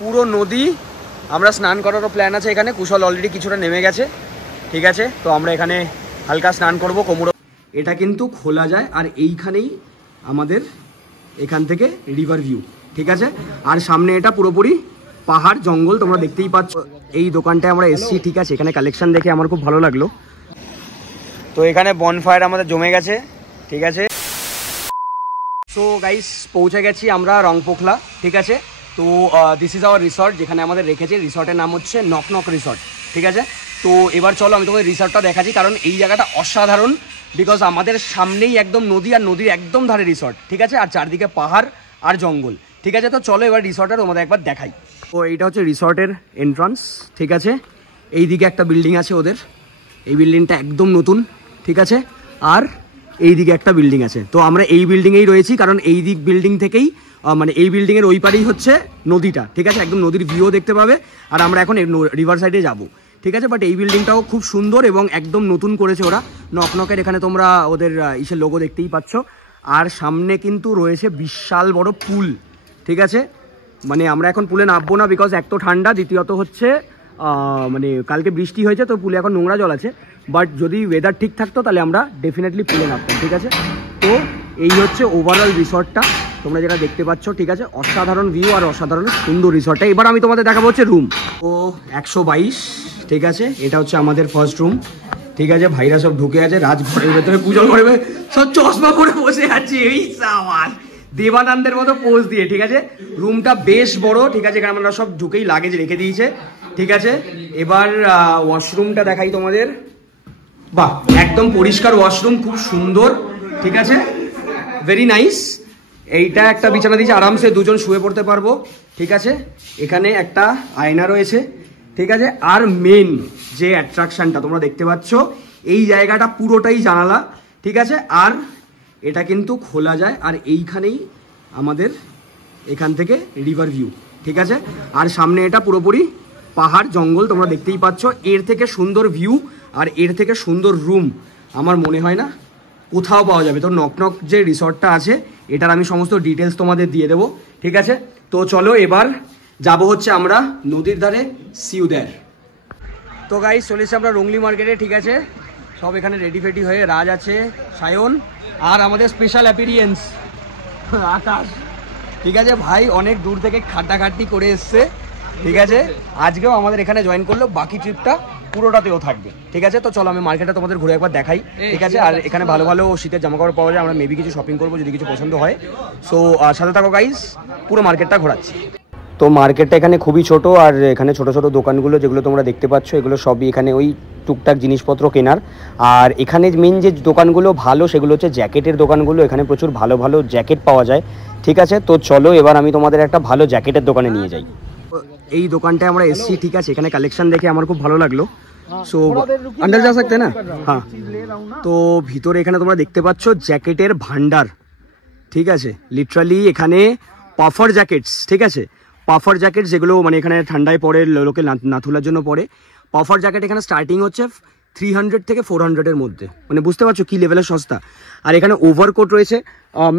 পুরো নদী। আমরা স্নান করারও প্ল্যান আছে এখানে। কুশল অলরেডি কিছুটা নেমে গেছে, ঠিক আছে। তো আমরা এখানে হালকা স্নান করবো। কোমর এটা কিন্তু খোলা যায়, আর এইখানেই আমাদের এখান থেকে রিভার ভিউ, ঠিক আছে। আর সামনে এটা পুরোপুরি পাহাড় জঙ্গল, তোমরা দেখতেই পাচ্ছ। এই দোকানটায় আমরা এসছি, ঠিক আছে। এখানে কালেকশন দেখে আমার খুব ভালো লাগলো। তো এখানে বনফায়ার আমাদের জমে গেছে, ঠিক আছে। সো গাইস, পৌঁছে গেছি আমরা রংপোখলা, ঠিক আছে। তো দিস ইজ আওয়ার রিসর্ট, যেখানে আমাদের রেখেছে। রিসর্টের নাম হচ্ছে নক নক রিসর্ট, ঠিক আছে। তো এবার চলো আমি তোমাদের রিসর্টটা দেখাচ্ছি, কারণ এই জায়গাটা অসাধারণ। বিকজ আমাদের সামনেই একদম নদী, আর নদীর একদম ধারে রিসর্ট, ঠিক আছে। আর চারদিকে পাহাড় আর জঙ্গল, ঠিক আছে। তো চলো এবার রিসর্টটা তোমাদের একবার দেখাই। তো এইটা হচ্ছে রিসর্টের এন্ট্রান্স, ঠিক আছে। এই দিকে একটা বিল্ডিং আছে ওদের, এই বিল্ডিংটা একদম নতুন, ঠিক আছে। আর এই দিকে একটা বিল্ডিং আছে। তো আমরা এই বিল্ডিংয়েই রয়েছি, কারণ এই দিক বিল্ডিং থেকেই মানে এই বিল্ডিংয়ের ওই পারেই হচ্ছে নদীটা, ঠিক আছে। একদম নদীর ভিউও দেখতে পাবে। আর আমরা এখন রিভার সাইডে যাবো, ঠিক আছে। বাট এই বিল্ডিংটাও খুব সুন্দর এবং একদম নতুন করেছে ওরা। নকনকের এখানে তোমরা ওদের ইসের লোগো দেখতেই পাচ্ছ। আর সামনে কিন্তু রয়েছে বিশাল বড় পুল, ঠিক আছে। মানে আমরা এখন পুলে নামবো না, বিকজ এক তো ঠান্ডা, দ্বিতীয়ত হচ্ছে মানে কালকে বৃষ্টি হয়েছে, তো পুলে এখন নোংরা জল আছে। বাট যদি ওয়েদার ঠিক থাকতো তাহলে আমরা ডেফিনেটলি পুলে নামতাম, ঠিক আছে। তো এই হচ্ছে ওভারঅল রিসর্টটা, তোমরা যেটা দেখতে পাচ্ছ, ঠিক আছে। অসাধারণ ভিউ আর অসাধারণ সুন্দর রিসর্টটা। এবার আমি তোমাদের দেখাবো হচ্ছে রুম। ও 122, ঠিক আছে। এটা হচ্ছে আমাদের ফার্স্ট রুম, ঠিক আছে। ভাইরা সব ঢুকে আছে রাজঘরের ভেতরে, পুজো করবে, সব চশমা করে বসে আছে এই সামান দেবানন্দের মতো পোজ দিয়ে, ঠিক আছে। রুমটা বেশ বড়, ঠিক আছে। এখানে আমরা সব ঢুকেই লাগেজ রেখে দিয়েছে, ঠিক আছে। এবার ওয়াশরুমটা দেখাই তোমাদের। বাহ, একদম পরিষ্কার ওয়াশরুম, খুব সুন্দর, ঠিক আছে। Very nice. এইটা একটা বিছানা দিয়েছে, আরামসে দুজন শুয়ে পড়তে পারবো, ঠিক আছে। এখানে একটা আয়না রয়েছে, ঠিক আছে। আর মেন যে অ্যাট্রাকশনটা তোমরা দেখতে পাচ্ছ, এই জায়গাটা পুরোটাই জানালা, ঠিক আছে। আর এটা কিন্তু খোলা যায়, আর এইখানেই আমাদের এখান থেকে রিভার ভিউ, ঠিক আছে। আর সামনে এটা পুরোপুরি পাহাড় জঙ্গল, তোমরা দেখতেই পাচ্ছ। এর থেকে সুন্দর ভিউ আর এর থেকে সুন্দর রুম আমার মনে হয় না কোথাও পাওয়া যাবে। তো নক যে রিসর্টটা আছে, এটার আমি সমস্ত ডিটেলস তোমাদের দিয়ে দেবো, ঠিক আছে। তো চলো এবার যাব হচ্ছে আমরা নদীর ধারে, সিউ দেয়ার। তো গাইস, চলে এসেছি আমরা রংলি মার্কেটে, ঠিক আছে। সব এখানে রেডি ফেডি হয়ে রাজ আছে, সায়ন, আর আমাদের স্পেশাল অ্যাপিরিয়েন্স আকাশ, ঠিক আছে। ভাই অনেক দূর থেকে খাটাখাটি করে এসছে, ঠিক আছে। আজকেও আমাদের এখানে জয়েন করলো, বাকি ট্রিপটা পুরোটাতেও থাকবে, ঠিক আছে। তো চলো আমি মার্কেটটা তোমাদের ঘুরে একবার দেখাই, ঠিক আছে। আর এখানে ভালো ভালো শীতের জামাকাপড় পাওয়া যায়, আমরা মেবি কিছু শপিং করবো যদি কিছু পছন্দ হয়। সো সাথে থাকো গাইস, পুরো মার্কেটটা ঘোরাচ্ছি। তো মার্কেটটা এখানে খুবই ছোট, আর এখানে ছোট ছোট দোকানগুলো যেগুলো তোমরা দেখতে পাচ্ছ, এগুলো সবই এখানে ওই টুকটাক জিনিসপত্র কেনার। আর এখানে মেন যে দোকানগুলো ভালো, সেগুলো হচ্ছে জ্যাকেটের দোকানগুলো। এখানে প্রচুর ভালো ভালো জ্যাকেট পাওয়া যায়, ঠিক আছে। তো চলো এবার আমি তোমাদের একটা ভালো জ্যাকেটের দোকানে নিয়ে যাই। এই দোকানটায় আমরা এসছি, ঠিক আছে। এখানে কালেকশন দেখে আমার খুব ভালো লাগলো। সো আন্ডার যা सकते না, হ্যাঁ। তো ভিতরে এখানে তোমরা দেখতে পাচ্ছ জ্যাকেটের ভান্ডার, ঠিক আছে। লিটারালি এখানে পাফার জ্যাকেটস, ঠিক আছে। পাফার জ্যাকেট যেগুলো মানে এখানে ঠান্ডায় পরে, লোকে নাথুলার জন্য পরে। পাফার জ্যাকেট এখানে স্টার্টিং হচ্ছে 300 থেকে 400-এর মধ্যে, মানে বুঝতে পারছো কি লেভেলের সস্তা। আর এখানে ওভারকোট রয়েছে।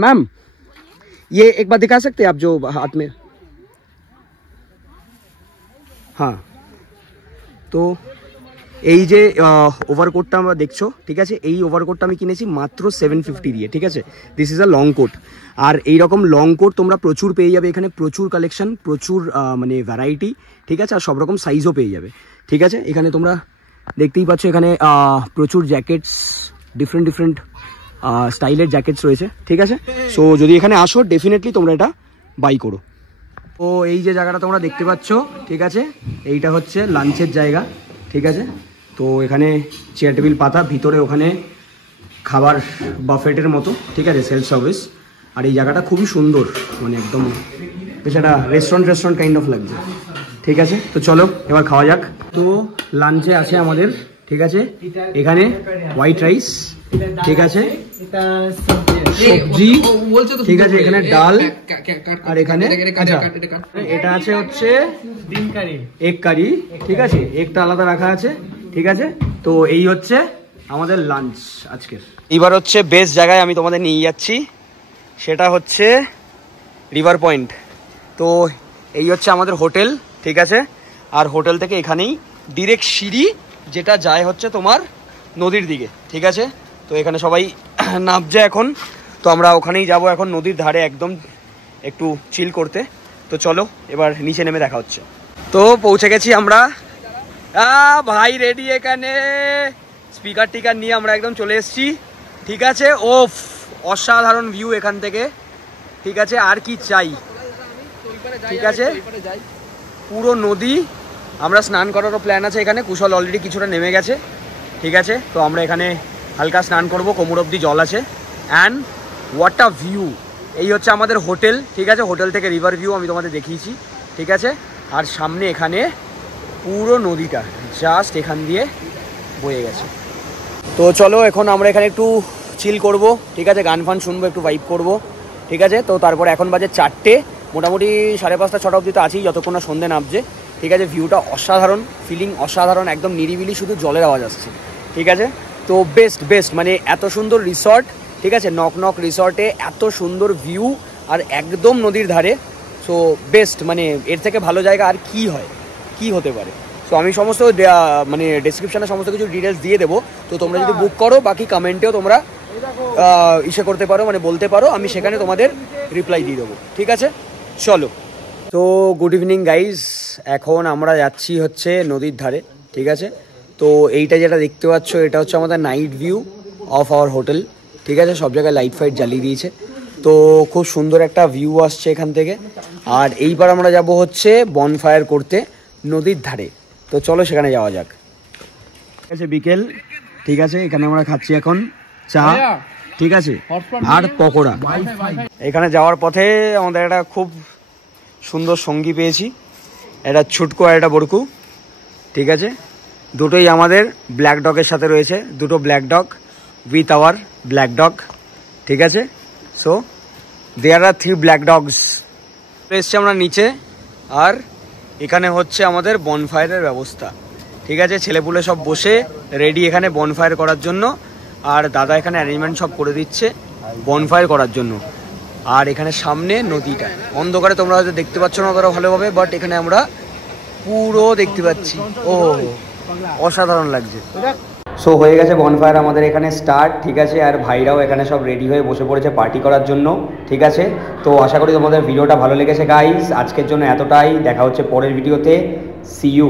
ম্যাম ये एक बार दिखा सकते हैं आप जो हाथ में, हाँ। তো এই যে ওভারকোটটা আমরা দেখছো, ঠিক আছে। এই ওভারকোটটা আমি কিনেছি মাত্র 750 দিয়ে, ঠিক আছে। This is a long coat. আর এইরকম লং কোট তোমরা প্রচুর পেয়ে যাবে এখানে, প্রচুর কালেকশন, প্রচুর মানে ভ্যারাইটি, ঠিক আছে। আর সব রকম সাইজও পেয়ে যাবে, ঠিক আছে। এখানে তোমরা দেখতেই পাচ্ছ, এখানে প্রচুর জ্যাকেটস, ডিফারেন্ট ডিফারেন্ট স্টাইলের জ্যাকেটস রয়েছে, ঠিক আছে। সো যদি এখানে আসো ডেফিনেটলি তোমরা এটা বাই করো। তো এই যে জায়গাটা তোমরা দেখতে পাচ্ছ, ঠিক আছে, এইটা হচ্ছে লাঞ্চের জায়গা, ঠিক আছে। তো এখানে চেয়ার টেবিল পাতা, ভিতরে ওখানে খাবার বাফেটের মতো, ঠিক আছে, সেলফ সার্ভিস। আর এই জায়গাটা খুবই সুন্দর, মানে একদম বেশ একটা রেস্টুরেন্ট কাইন্ড অফ লাগছে, ঠিক আছে। তো চলো এবার খাওয়া যাক। তো লাঞ্চে আছে আমাদের, ঠিক আছে, এখানে হোয়াইট রাইস, ঠিক আছে, সবজি, ঠিক আছে, এখানে ডাল, আর এখানে এটা আছে হচ্ছে এগ কারি, ঠিক আছে। এগটা আলাদা রাখা আছে, ঠিক আছে। তো এই হচ্ছে আমাদের লাঞ্চ আজকের। এবার হচ্ছে বেস্ট জায়গায় আমি তোমাদের নিয়ে যাচ্ছি, সেটা হচ্ছে রিভার পয়েন্ট। তো এই হচ্ছে আমাদের হোটেল, ঠিক আছে। আর হোটেল থেকে এখানেই ডিরেক্ট সিঁড়ি যেটা যায় হচ্ছে তোমার নদীর দিকে, ঠিক আছে। তো এখানে সবাই নামছে এখন, তো আমরা ওখানেই যাব এখন নদীর ধারে একদম একটু চিল করতে। তো চলো এবার নিচে নেমে দেখা হচ্ছে। তো পৌঁছে গেছি আমরা, ভাই রেডি, এখানে স্পিকার টিকার নিয়ে আমরা একদম চলে এসেছি, ঠিক আছে। ওফ, অসাধারণ ভিউ এখান থেকে, ঠিক আছে। আর কি চাই, ঠিক আছে। পুরো নদী, আমরা স্নান করারও প্ল্যান আছে এখানে। কুশল অলরেডি কিছুটা নেমে গেছে, ঠিক আছে। তো আমরা এখানে হালকা স্নান করব, কোমর অবধি জল আছে। অ্যান্ড হোয়াট আ ভিউ, এই হচ্ছে আমাদের হোটেল, ঠিক আছে। হোটেল থেকে রিভার ভিউ আমি তোমাদের দেখিয়েছি, ঠিক আছে। আর সামনে এখানে পুরো নদীটা জাস্ট এখান দিয়ে বয়ে গেছে। তো চলো এখন আমরা এখানে একটু চিল করব, ঠিক আছে। গান ফান শুনবো, একটু ভাইব করব, ঠিক আছে। তো তারপর এখন বাজে 4টে, মোটামুটি 5:30 6টা অবধি তো আছেই, যতক্ষণ না সন্ধে নামছে, ঠিক আছে। ভিউটা অসাধারণ, ফিলিং অসাধারণ, একদম নিরিবিলি, শুধু জলের আওয়াজ আসছে, ঠিক আছে। তো বেস্ট মানে এত সুন্দর রিসর্ট, ঠিক আছে। নক রিসর্টে এত সুন্দর ভিউ আর একদম নদীর ধারে। সো বেস্ট, মানে এর থেকে ভালো জায়গা আর কি হয়, কি হতে পারে। সো আমি সমস্ত মানে ডেসক্রিপশানে সমস্ত কিছু ডিটেলস দিয়ে দেবো। তো তোমরা যদি বুক করো, বাকি কমেন্টেও তোমরা ইসে করতে পারো, মানে বলতে পারো, আমি সেখানে তোমাদের রিপ্লাই দিয়ে দেবো, ঠিক আছে। চলো, তো গুড ইভিনিং গাইজ, এখন আমরা যাচ্ছি হচ্ছে নদীর ধারে, ঠিক আছে। তো এইটা যেটা দেখতে পাচ্ছ, এটা হচ্ছে আমাদের night view of our hotel, ঠিক আছে। সব জায়গায় লাইট ফাইট জ্বালিয়ে দিয়েছে, তো খুব সুন্দর একটা ভিউ আসছে এখান থেকে। আর এইবার আমরা যাব হচ্ছে বনফায়ার করতে নদীর ধারে। তো চলো সেখানে যাওয়া যাক, ঠিক আছে। বিকেল, ঠিক আছে। এখানে আমরা খাচ্ছি এখন চা, ঠিক আছে, আর পকোড়া। এখানে যাওয়ার পথে আমাদের একটা খুব সুন্দর সঙ্গী পেয়েছি, এটা ছুটকো আর একটা বরকু, ঠিক আছে। দুটোই আমাদের ব্ল্যাক ডগের সাথে রয়েছে, দুটো black dog with our black dog, ঠিক আছে। So there are 3 black dogs. এসছি আমরা নিচে, আর এখানে হচ্ছে আমাদের বনফায়ারের ব্যবস্থা, ঠিক আছে। ছেলেপুলে সব বসে রেডি এখানে বনফায়ার করার জন্য, আর দাদা এখানে অ্যারেঞ্জমেন্ট সব করে দিচ্ছে বনফায়ার করার জন্য। আর এখানে সামনে নদীটা অন্ধকারে তোমরা হয়তো দেখতে পাচ্ছ না অতটা ভালোভাবে, বাট এখানে আমরা পুরো দেখতে পাচ্ছি। ও অসাধারণ লাগছে। সো হয়ে গেছে বনফায়ার আমাদের এখানে স্টার্ট, ঠিক আছে। আর ভাইরাও এখানে সব রেডি হয়ে বসে পড়েছে পার্টি করার জন্য, ঠিক আছে। তো আশা করি তোমাদের ভিডিওটা ভালো লেগেছে গাইস। আজকের জন্য এতটাই, দেখা হচ্ছে পরের ভিডিওতে। See you.